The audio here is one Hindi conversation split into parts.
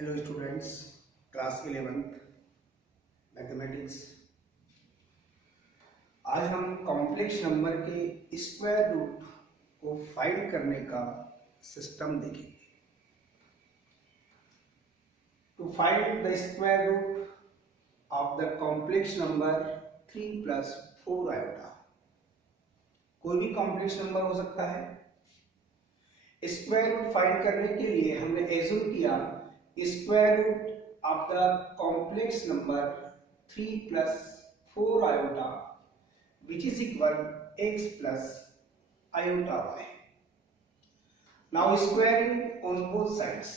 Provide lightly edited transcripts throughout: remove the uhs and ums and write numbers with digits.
Hello students, class 11th mathematics. आज हम कॉम्प्लेक्स नंबर के स्क्वायर रूट को फाइंड करने का सिस्टम देखेंगे। To find the square root of the complex number 3 + 4 iota. कोई भी कॉम्प्लेक्स नंबर हो सकता है। स्क्वायर रूट फाइंड करने के लिए हमने एज्यूम किया square root of the complex number 3 + 4 iota which is equal x plus iota y. Now squaring on both sides.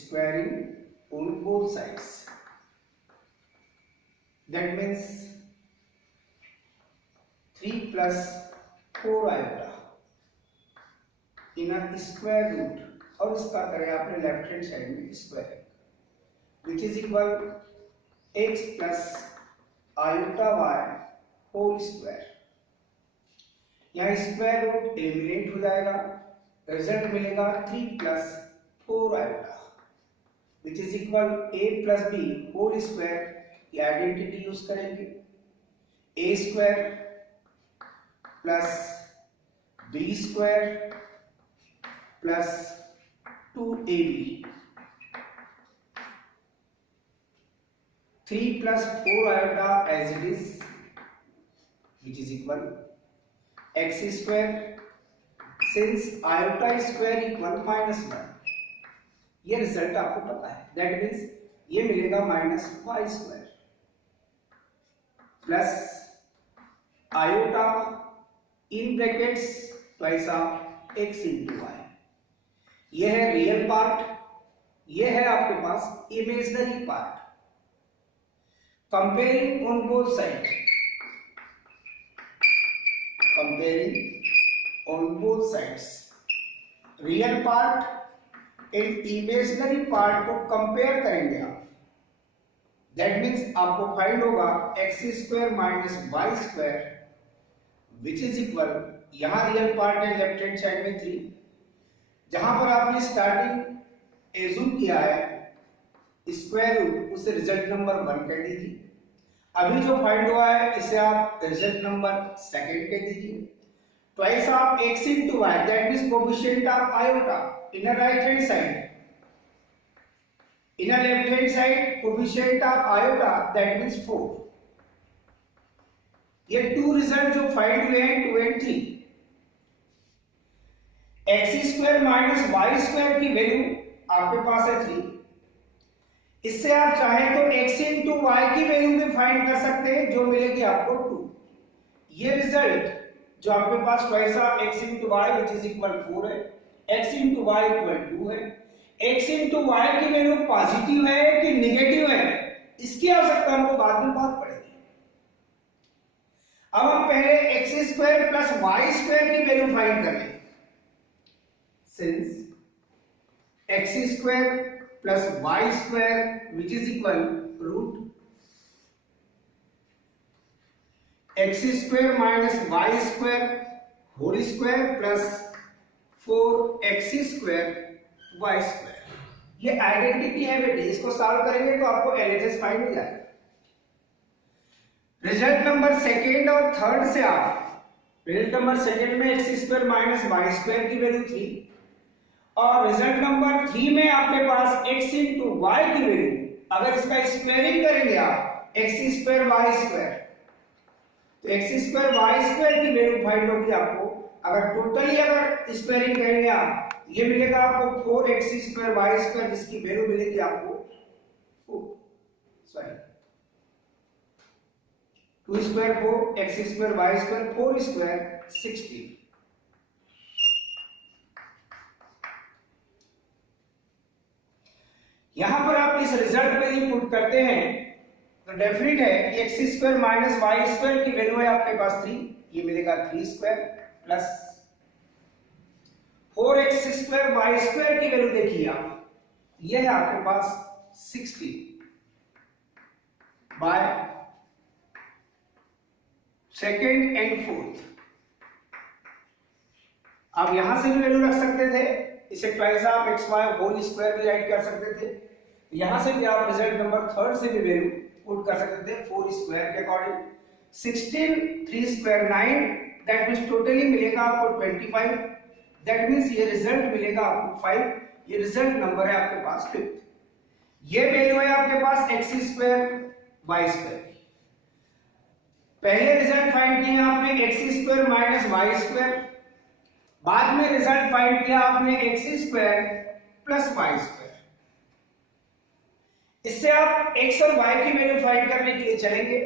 Squaring on both sides. That means 3 + 4 iota in a square root और इसका करें आपने लेफ्ट हैंड साइड में square which is equal x plus iota y whole square. यहाँ स्क्वायर रूट एलिमिनेट हो जाएगा, रिजल्ट मिलेगा 3 + 4 iota which is equal a + b whole square की आइडेंटिटी यूज करेंगे। a square plus b square plus 2ab 3 + 4 iota as it is which is equal x square since iota square equal -1। ये रिजल्ट आपको पता है, दैट मीन्स ये मिलेगा -y square plus iota in brackets twice of x × y। ये है रियल पार्ट, ये है आपके पास imaginary part. Comparing on both side, comparing on both sides, real part and imaginary part को कंपेयर करेंगे आप। दैट मीन्स आपको फाइंड होगा x² - y² which is equal, यहां रियल पार्ट है लेफ्ट हैंड साइड में 3, जहां पर आपने स्टार्टिंग एज्यूम किया है स्क्वायर रूट, उसे रिजल्ट नंबर 1 कह दीजिए। अभी जो फाइंड हुआ है इसे आप रिजल्ट नंबर 2 कह दीजिए। Twice of x × y that means coefficient of iota in right hand side, in left hand side coefficient of iota that means 4। ये 2 रिजल्ट जो फाइंड हुए हैं 2 और 3, x² - y² की वैल्यू आपके पास है 3। इससे आप चाहें तो x × y की वैल्यू भी फाइंड कर सकते हैं जो मिलेगी आपको 2। ये रिजल्ट जो आपके पास twice of x × y which is equal 4 है, x × y equal 2 है। x × y की वैल्यू पॉजिटिव है कि नेगेटिव है इसकी आवश्यकता हमको बाद में बात पड़ेगी। अब हम पहले x² + y² की वैल्यू फाइंड करें। Since x² + y² which is equal root x² - y² whole square plus 4x² y²। ये आइडेंटिटी है बेटे, इसको सॉल्व करेंगे तो आपको LHS फाइंड हो जाएगा। रिजल्ट नंबर 2 और 3 से आप, रिजल्ट नंबर 2 में x² - y² की वैल्यू 3 और रिजल्ट नंबर 3 में आपके पास x × y की वैल्यू, अगर इसका स्क्वायरिंग करेंगे आप x² y² तो x² y² की वैल्यू फाइंड होगी आपको। अगर टोटली अगर स्क्वायरिंग करेंगे आप, ये मिलेगा आपको 4x² y² जिसकी वैल्यू मिलेगी आपको 4 2 स्क्वायर 4 x² y² 4 स्क्वायर 16। यहां पर आप इस रिजल्ट में ही पुट करते हैं तो डेफिनेट है कि x² - y² की वैल्यू है आपके पास 3, ये मिलेगा 3 स्क्वायर प्लस 4x² y² की वैल्यू देखिए आप, ये है आपके पास 16 बाय 2nd and 4th आप यहां से भी वैल्यू रख सकते थे, इसे twice of x y whole square भी राइट कर सकते थे। यहां से भी आप रिजल्ट नंबर थर्ड से भी वैल्यू पुट कर सकते थे 4 स्क्वायर के according. 16 3 square 9, that means totally मिलेगा आपको 25, दैट मींस ये रिजल्ट मिलेगा आपको 5। ये रिजल्ट नंबर है आपके पास 5। ये वैल्यू है आपके पास x स्क्वायर y स्क्वायर। पहले रिजल्ट फाइंड किया आपने x square minus y square, बाद में रिजल्ट फाइंड किया आपने x square plus y square. इससे आप x और y की वैल्यू फाइंड करने के लिए चलेंगे।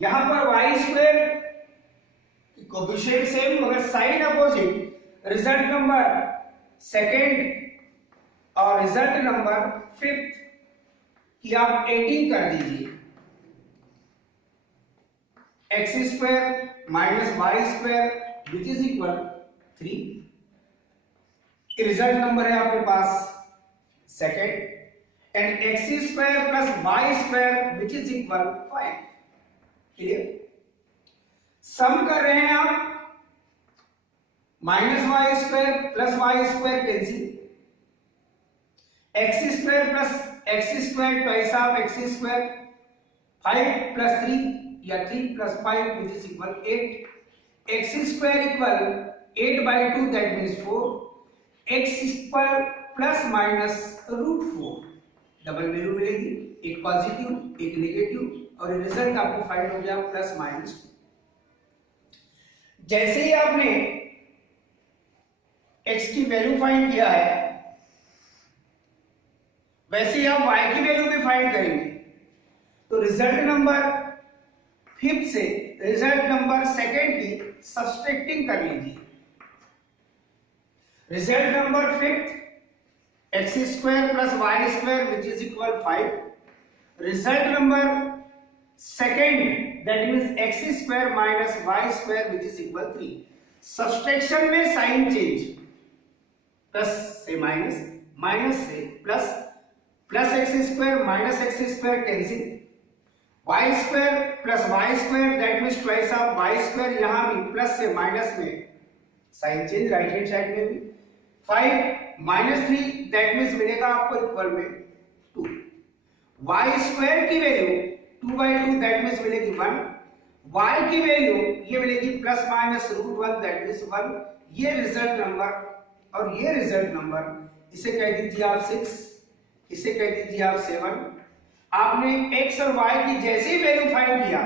यहां पर y स्क्वायर कोएफिशिएंट सेम मगर sign opposite, result number second और रिजल्ट नंबर फिफ्थ की आप एडिंग कर दीजिए। X square minus y square which is equal 3। Result number है आपके पास second, and x square plus y square which is equal 5। Clear? Sum कर रहे हैं आप, minus y square plus y square cancel, x square plus x square twice of x square, 5 plus 3 या 3 plus 5 which is equal 8। X square equal 8/2 that means 4। X equal plus minus root 4, double value मिलेगी, एक पॉजिटिव एक नेगेटिव, और रिजल्ट आपको फाइंड हो गया प्लस माइनस 2। जैसे ही आपने x की वैल्यू फाइंड किया है वैसे ही आप y की वैल्यू भी फाइंड करेंगे। तो रिजल्ट नंबर फिफ्थ से रिजल्ट नंबर सेकंड की सब्सट्रैक्टिंग कर लीजिए। Result number fifth x square plus y square which is equal 5। Result number second that means x square minus y square which is equal 3। Subtraction में साइन चेंज, प्लस से माइनस, माइनस से plus, plus x square minus x square cancel, y square plus y square that means twice of y square, यहां भी प्लस से माइनस में sign change right hand side में भी। 5 माइनस 3 दैट मींस मिलेगा आपको इक्वल में 2। वाई स्क्वायर की वैल्यू 2/2 दैट मींस मिलेगी 1। वाई की वैल्यू ये मिलेगी plus minus root 1 that means 1। ये रिजल्ट नंबर और ये रिजल्ट नंबर, इसे कह दीजिए आप 6, इसे कह दीजिए आप 7। आपने x और y की जैसे ही वैल्यू फाइंड किया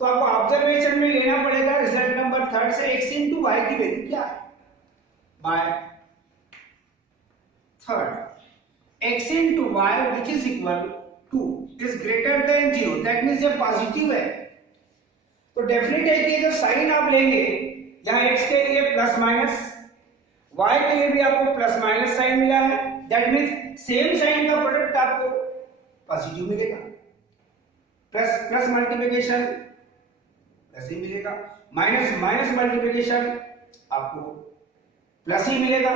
तो आपको ऑब्जर्वेशन में लेना पड़ेगा रिजल्ट नंबर थर्ड से x इंटू y की वैल्यू क्या है। By third x into y which is equal 2 is greater than 0 that means ये पॉजिटिव है। तो डेफिनेट है कि जब साइन आप लेंगे यहां x के लिए प्लस माइनस, y के लिए भी आपको प्लस माइनस साइन मिला है, दैट मींस सेम साइन का प्रोडक्ट आपको पॉजिटिव मिलेगा। प्लस प्लस मल्टीप्लिकेशन प्लस ही मिलेगा, माइनस माइनस मल्टीप्लिकेशन आपको प्लस ही मिलेगा।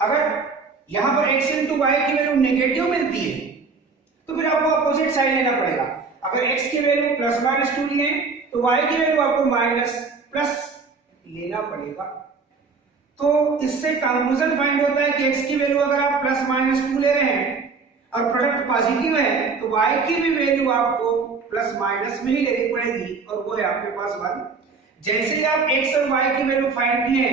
अगर यहां पर x इंटू वाई की वैल्यू नेगेटिव मिलती है तो फिर आपको अपोजिट साइन लेना पड़ेगा। अगर x की वैल्यू प्लस माइनस 2 लिए तो y की वैल्यू आपको माइनस प्लस लेना पड़ेगा। तो इससे कंक्लूजन फाइंड होता है कि x की वैल्यू अगर आप प्लस माइनस 2 ले रहे हैं और प्रोडक्ट पॉजिटिव है तो y की भी वैल्यू आपको प्लस माइनस में ही लेनी पड़ेगी, और वो है आपके पास 1। जैसे ही आप x और y की वैल्यू फाइंड किए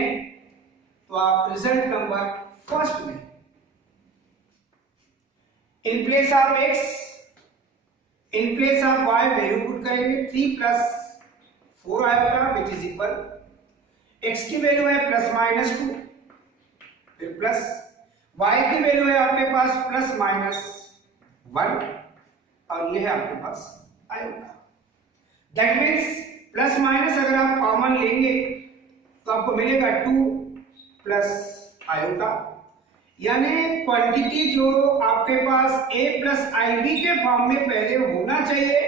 तो आप रिजल्ट नंबर फर्स्ट में in place of x in place of y value put करेंगे 3 प्लस 4 आएगा विच इज इक्वल, x की वैल्यू है प्लस माइनस 2, फिर प्लस y की वैल्यू है आपके पास प्लस माइनस 1, और ये है आपके पास iota. That means plus minus अगर आप कॉमन लेंगे तो आपको मिलेगा 2 प्लस आयोटा, यानी क्वांटिटी जो आपके पास a प्लस आईबी के फॉर्म में पहले होना चाहिए,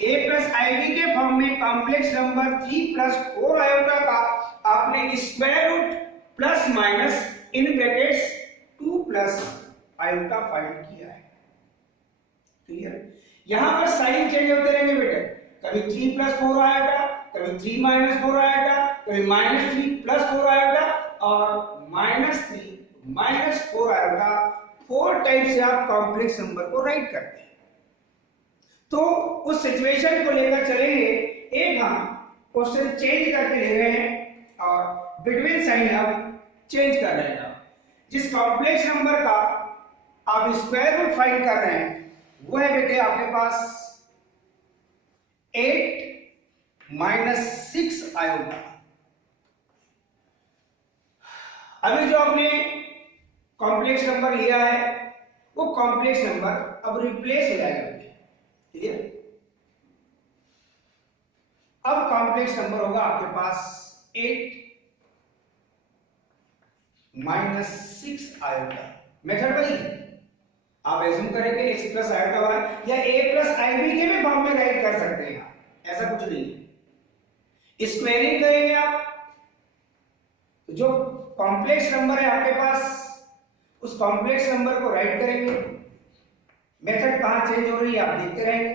a प्लस आईबी के फॉर्म में कॉम्प्लेक्स नंबर 3 प्लस 4 आयोटा का आपने square root plus minus in brackets 2 plus iota find किया है। क्लियर? यहां पर साइन चेंज होते रहेंगे बेटे, कभी 3 प्लस 4 आयोटा, कभी 3 माइनस 4 आयोटा, कभी माइनस 3 प्लस 4 आयोटा, और -3 -4 आएगा। 4 टाइप से आप कॉम्प्लेक्स नंबर को राइट करते हैं। तो उस सिचुएशन को लेकर चलेंगे। एक हम क्वेश्चन चेंज करके ले रहे हैं और बिटवीन साइन अब चेंज कर रहे हैं। जिस कॉम्प्लेक्स नंबर का आप स्क्वायर रूट फाइंड कर रहे हैं वो है बेटे आपके पास 8 - 6 आयोटा। अभी जो आपने कॉम्प्लेक्स नंबर लिया है वो कॉम्प्लेक्स नंबर अब रिप्लेस हो जाएगा बेटे, क्लियर। अब कॉम्प्लेक्स नंबर होगा आपके पास 8 - 6 आयोटा। मेथड वही है, आप एज्यूम करेंगे x प्लस आयोटा वाई या a प्लस आईबी के भी फॉर्म में राइट कर सकते हैं, ऐसा कुछ नहीं है। स्क्वायरिंग करेंगे आप, जो कॉम्प्लेक्स नंबर है आपके पास उस कॉम्प्लेक्स नंबर को राइट करेंगे। मेथड कहां चेंज हो रही है आप देखते रहेंगे।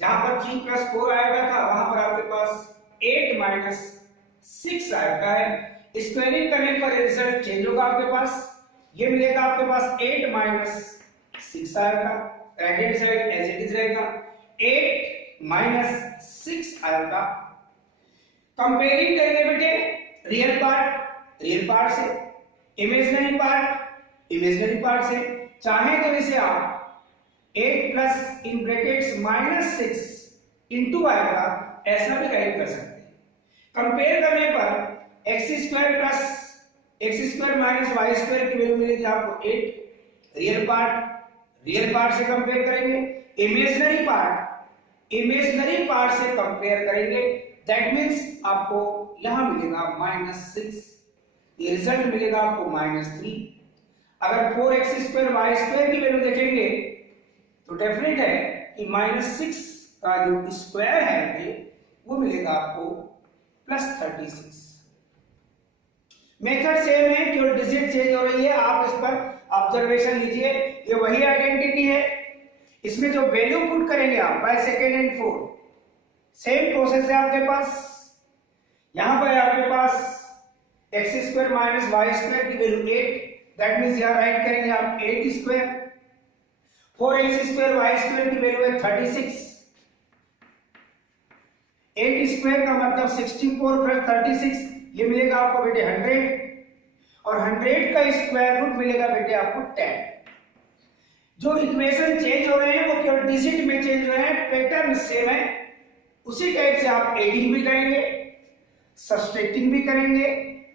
जहां पर 3 + 4 आयोटा था वहां पर आपके पास 8 - 6 आयोटा है। स्क्वायरिंग करने पर रिजल्ट चेंज होगा आपके पास, ये मिलेगा आपके पास 8 - 6 आयोटा। Right hand side as it is रहेगा 8 - 6 आयोटा। कंपेयरिंग करेंगे बेटे रियल पार्ट से, इमेजिनरी पार्ट से। चाहे तो इसे आप 8 plus in brackets -6 into iota ऐसा भी राइट कर सकते हैं। कंपेयर करने पर x² + x² - y² की वैल्यू मिलेगी आपको 8। रियल पार्ट से कंपेयर करेंगे, इमेजिनरी पार्ट से कंपेयर करेंगे। दैट मींस आपको यहां मिलेगा -6, ये रिजल्ट मिलेगा आपको -3। अगर 4x² y² की वैल्यू देखेंगे तो डेफिनेट है कि -6 का जो स्क्वायर है वो मिलेगा आपको +36। मेथड सेम है, केवल डिजिट चेंज हो रही है। आप इस पर ऑब्जर्वेशन लीजिए, ये वही आइडेंटिटी है। इसमें जो वैल्यू पुट करेंगे आप by second and fourth, same process है आपके पास। यहां पर आपके पास x² - y² की वैल्यू 8, दैट मींस यहां राइट करेंगे आप 8²। 4x² y² की वैल्यू है 36। 8² का मतलब 64 + 36, ये मिलेगा आपको बेटे 100 और 100 का स्क्वायर रूट मिलेगा बेटे आपको 10। जो इक्वेशन चेंज हो रहे हैं वो केवल डिजिट में चेंज हो रहे हैं, पैटर्न सेम है। उसी टाइप से आप एडिंग भी करेंगे, सब्सट्रैक्टिंग भी करेंगे।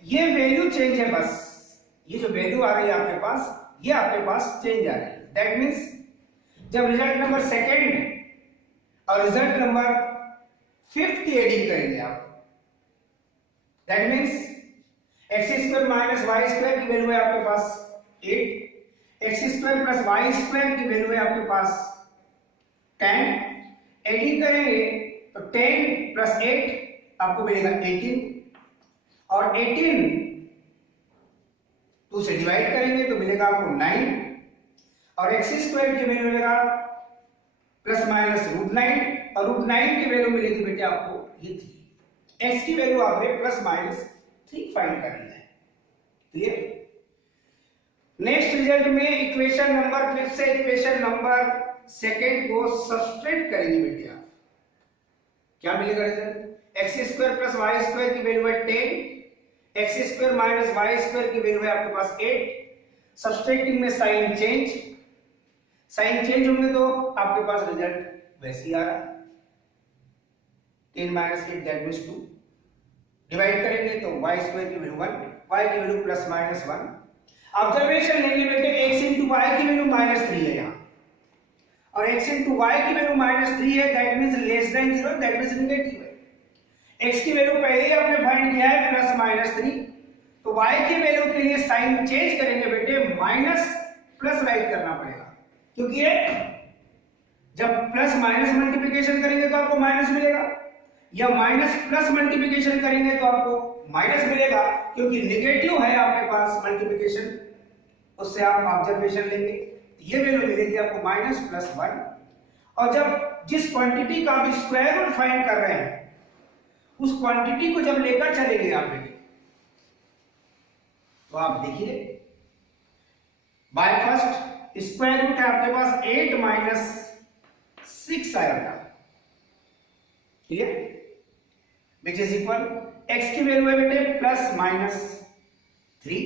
ये वैल्यू चेंज है, बस ये जो वैल्यू आ रही है आपके पास ये आपके पास चेंज आ रही है। दैट मींस जब रिजल्ट नंबर सेकंड और रिजल्ट नंबर 5th की एडिंग करेंगे आप, दैट मींस x² - y² की वैल्यू है आपके पास 8, x² + y² की वैल्यू है आपके पास 10। एडिंग करेंगे तो 10 + 8 आपको मिलेगा 18 और 18 2 से डिवाइड करेंगे तो मिलेगा आपको 9 और x² की वैल्यू मिलेगा ±√9 और √9 की वैल्यू मिलेगी बेटे आपको ये 3। x की वैल्यू आपने ±3 फाइंड करनी है, क्लियर। नेक्स्ट रिजल्ट में इक्वेशन नंबर 5 से इक्वेशन नंबर 2 को सब्सट्रैक्ट करेंगे बेटे आप। क्या मिलेगा रिजल्ट? x² + y² की वैल्यू है 10, x² - y² की वैल्यू है आपके पास 8। सब्सट्रैक्टिंग में साइन चेंज होंगे तो आपके पास रिजल्ट वैसे ही आ रहा है 10 - 8 दैट मींस 2। डिवाइड करेंगे तो y² की वैल्यू 1, y की वैल्यू +-1। ऑब्जर्वेशन लेंगे बेटे x * y की वैल्यू -3 है यहाँ और x * y की वैल्यू -3 है, that means <0, that means negative है। x की वैल्यू पहले ही आपने फाइंड किया है +-3, तो y की वैल्यू के लिए साइन चेंज करेंगे बेटे, माइनस राइट करना पड़ेगा क्योंकि ये जब प्लस माइनस मल्टीप्लिकेशन करेंगे तो आपको माइनस मिलेगा या माइनस प्लस मल्टीप्लिकेशन करेंगे तो आपको माइनस मिलेगा, क्योंकि नेगेटिव है आपके पास मल्टीप्लिकेशन, उससे आप ऑब्जर्वेशन लेंगे ये वैल्यू मिलेगी आपको -+1। और जब जिस क्वांटिटी का आप स्क्वायर रूट फाइंड कर रहे हैं उस क्वांटिटी को जब लेकर चलेंगे आप बेटे तो आप देखिए बाय फर्स्ट स्क्वायर रूट है आपके पास 8 माइनस 6 आएगा, clear, which is equal x की वैल्यू है बेटे प्लस माइनस 3,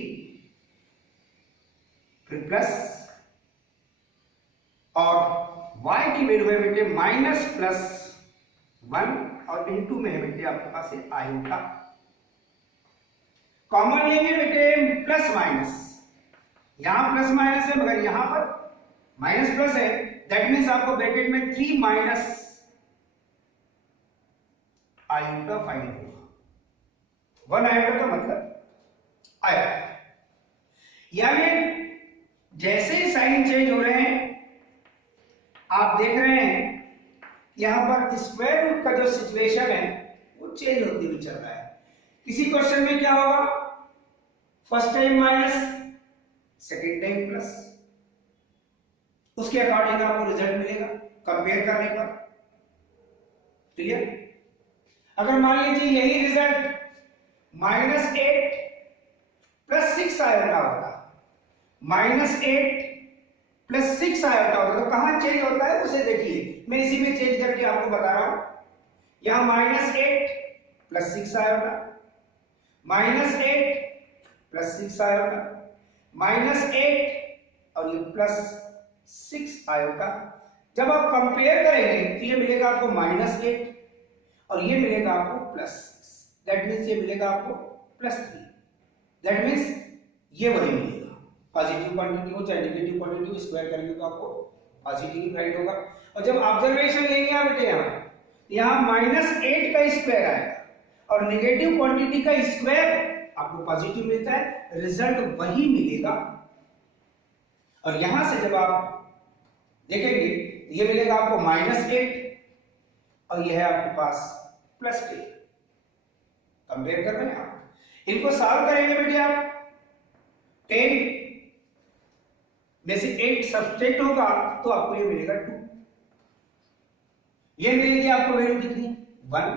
फिर प्लस, और y की वैल्यू है बेटे माइनस प्लस 1, और इनटू में है बेटे आपके पास ये आयोटा। कॉमन लेंगे बेटे प्लस माइनस, यहां प्लस माइनस है मगर यहां पर माइनस प्लस है, दैट मीन्स आपको ब्रैकेट में 3 माइनस आयोटा फाइंड होगा। 1 आयोटा का मतलब आयोटा, यानी जैसे ही साइन चेंज हो रहे हैं आप देख रहे हैं यहां पर स्क्वायर रूट का जो सिचुएशन है वो चेंज होती हुई चल रहा है। किसी क्वेश्चन में क्या होगा, first time minus, second time plus, उसके अकॉर्डिंग आपको रिजल्ट मिलेगा कंपेयर करने पर, क्लियर। अगर मान लीजिए यही रिजल्ट माइनस 8 प्लस 6 आयोटा होता, माइनस 8 प्लस 6 आयोटा होता, तो कहां चेंज होता है उसे देखिए, मैं इसी में चेंज करके आपको बता रहा हूं। यहां minus 8 plus 6 iota, minus 8 plus 6 iota, minus 8 और ये प्लस 6 आयोटा। जब आप कंपेयर करेंगे तो ये मिलेगा आपको माइनस 8 और ये मिलेगा आपको प्लस 6, दैट मीन्स ये मिलेगा आपको प्लस 3, दैट मीन्स ये वही मिलेगा। पॉजिटिव क्वांटिटी हो चाहे नेगेटिव क्वांटिटी हो, स्क्वायर करेंगे तो आपको पॉजिटिव ही फाइंड होगा। और जब ऑब्जर्वेशन लेंगे आप बेटे यहां माइनस 8 का स्क्वायर आएगा और नेगेटिव क्वांटिटी का स्क्वायर आपको पॉजिटिव मिलता है, रिजल्ट वही मिलेगा। और यहां से जब आप देखेंगे तो ये मिलेगा आपको माइनस 8 और ये है आपके पास प्लस 10, कंपेयर कर रहे हैं आप, इनको सॉल्व करेंगे बेटे आप 10 में से 8 सब्सट्रैक्ट होगा तो आपको ये मिलेगा 2, ये मिलेगी आपको वैल्यू कितनी 1,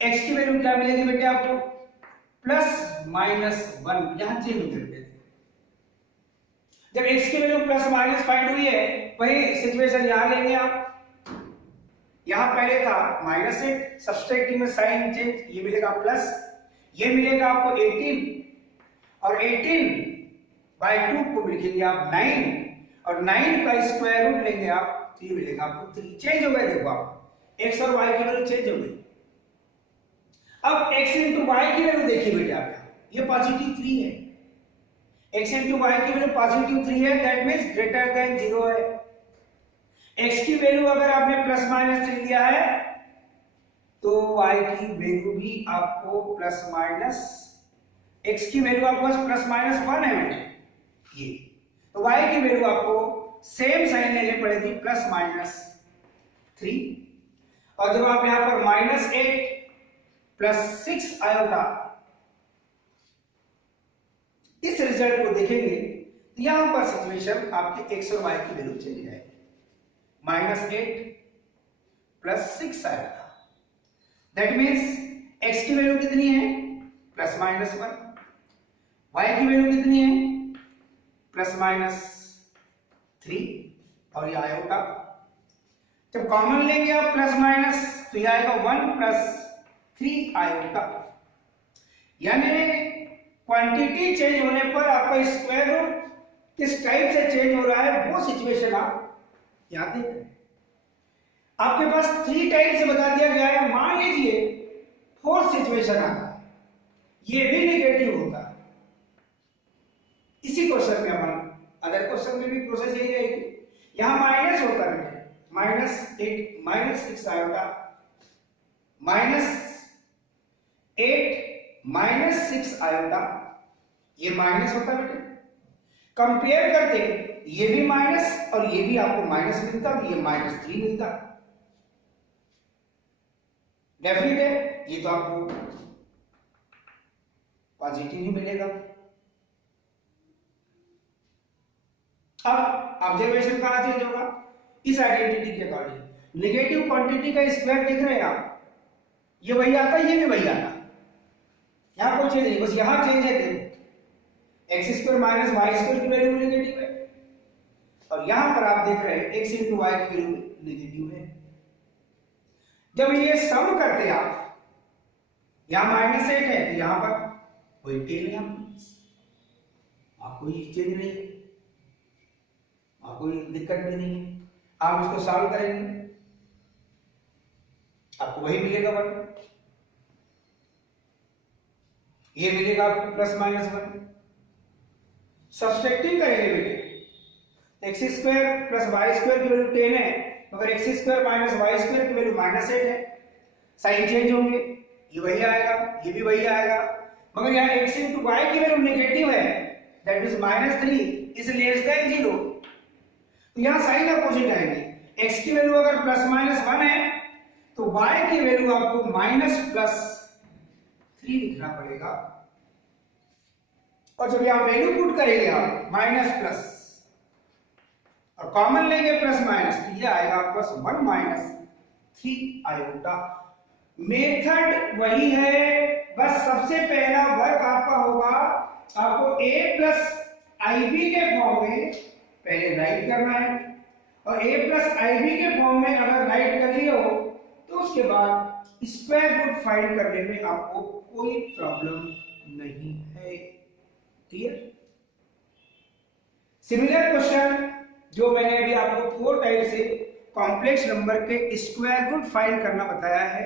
x की वैल्यू क्या मिलेगी बेटे आपको प्लस माइनस 1, यहां चेंज हो गया। जब x की वैल्यू प्लस माइनस फाइंड हुई है वही सिचुएशन यहां लेंगे आप, यहां पहले था माइनस 8 सब्सट्रैक्टिंग में साइन चेंज, ये मिलेगा प्लस, ये मिलेगा आपको 18 और 18 बाय 2 को लिखेंगे आप 9 और 9 का स्क्वायर रूट लेंगे आप तो ये मिलेगा आपको 3, चेंज हो गया। देखो आप x और y की वैल्यू चेंज हो गई। अब x इंटू वाई की वैल्यू देखिए बेटे आप, ये पॉजिटिव 3 है, x इंटू वाई की वैल्यू पॉजिटिव 3 है, दैट मींस ग्रेटर देन 0 है। x की वैल्यू अगर आपने प्लस माइनस से लिया है तो y की वैल्यू भी आपको प्लस माइनस, x की वैल्यू आपके पास प्लस माइनस 1 है बेटे ये, तो y की वैल्यू आपको सेम साइन लेने पड़ेगी प्लस माइनस 3, और जब आप यहां पर माइनस 8 प्लस 6 आयोटा इस रिजल्ट को देखेंगे तो यहां पर सिचुएशन आपके x और y की वैल्यू चली जाएगी, minus 8 plus 6 iota, that means x की वैल्यू कितनी है प्लस माइनस 1, y की वैल्यू कितनी है प्लस माइनस 3 और ये आयोटा। जब कॉमन लेंगे आप प्लस माइनस तो ये आएगा 1 प्लस 3 आयोटा, यानी क्वांटिटी चेंज होने पर आपका स्क्वायर रूट किस टाइप से चेंज हो रहा है वो सिचुएशन आप याद देख रहे हैं। आपके पास 3 टाइप से बता दिया गया है, मान लीजिए 4th सिचुएशन आता है, ये भी नेगेटिव होता है। इसी क्वेश्चन में अपन अदर क्वेश्चन में भी प्रोसेस यही रहेगी, यहां माइनस होता है minus 8 minus 6 iota, minus 8 minus 6 iota, ये माइनस होता बेटे, कंपेयर करते ये भी माइनस और ये भी आपको माइनस मिलता तो ये माइनस 3 मिलता, डेफिनेट है ये तो आपको पॉजिटिव ही मिलेगा। अब ऑब्जर्वेशन कहां चेंज होगा, इस आइडेंटिटी के अकॉर्डिंग, नेगेटिव क्वांटिटी का स्क्वायर देख रहे हैं आप, ये वही आता है ये भी वही आता है, यहां कोई चेंज नहीं, बस यहां चेंज है। देखो x square minus y square की वैल्यू नेगेटिव है, और यहां पर आप देख रहे हैं एक्स इंटू वाई की वैल्यू नेगेटिव है। जब ये सम करते आप, यहां माइनस 8 है तो यहां पर कोई टेन है, आप कोई चेंज नहीं है, आप कोई दिक्कत भी नहीं है। आप इसको सॉल्व करेंगे आपको वही मिलेगा 1, ये मिलेगा आपको प्लस माइनस 1। सब्सट्रैक्टिंग करेंगे बेटे, x square plus y square की वैल्यू 10 है, मगर x square minus y square की वैल्यू माइनस 8 है, साइन चेंज होंगे, ये वही आएगा, ये भी वही आएगा, मगर यहाँ एक्स इंटू वाई की वैल्यू नेगेटिव है, that means -3 is less than 0, तो यहाँ साइन अपोजिट आएंगे। एक्स की वैल्यू अगर प्लस माइनस 1 है तो y की वैल्यू आपको -+3 लिखना पड़ेगा, और जब यहां वैल्यू पुट करेंगे आप माइनस प्लस और कॉमन लेंगे प्लस माइनस, तो ये आएगा प्लस 1 - 3 आयोटा। मेथड वही है, बस सबसे पहला वर्क आपका होगा, आपको a प्लस IB के फॉर्म में पहले राइट करना है, और a प्लस IB के फॉर्म में अगर राइट कर लिए हो तो उसके बाद स्क्वायर रूट फाइंड करने में आपको कोई प्रॉब्लम नहीं है। क्लियर? सिमिलर क्वेश्चन जो मैंने अभी आपको 4 टाइप से कॉम्प्लेक्स नंबर के स्क्वायर रूट फाइंड करना बताया है,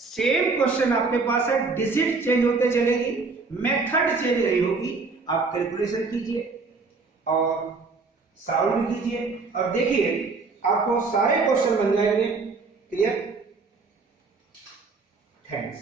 सेम क्वेश्चन आपके पास है, डिजिट चेंज होते चलेगी, मेथड चेंज नहीं होगी। आप कैलकुलेशन कीजिए और सॉल्व भी कीजिए, और देखिए आपको सारे क्वेश्चन बन जाएंगे। क्लियर? Thanks.